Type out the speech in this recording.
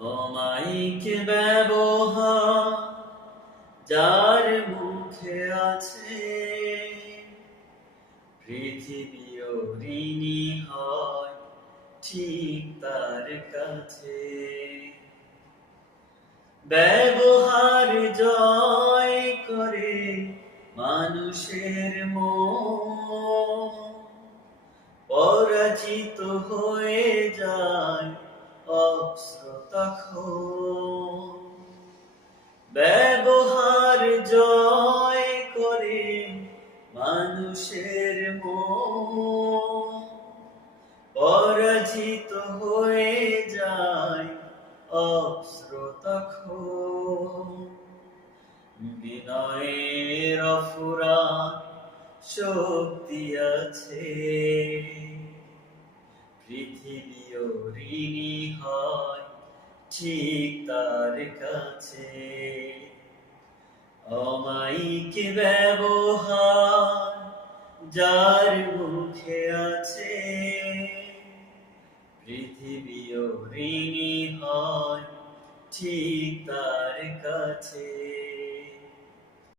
অমায়িক ব্যবহার যার মুখে আছে, পৃথিবীও ঋণী হয় ঠিক তার কাছে। ব্যবহার জয় করে মানুষের মন, পরাজিত হয়ে যায় অস্ত্র তখন। ব্যবহার জয় করে মানুষের মন, পরাজিত হয়ে যায় অস্ত্র তখন। বিনয়ের অফুরান শক্তি আছে, পৃথিবীও ঋণী হয় ঠিক তার কাছে। অমায়িক ব্যবহার যার মুখে আছে, পৃথিবীও ঋণী হয় ঠিক তার কাছে।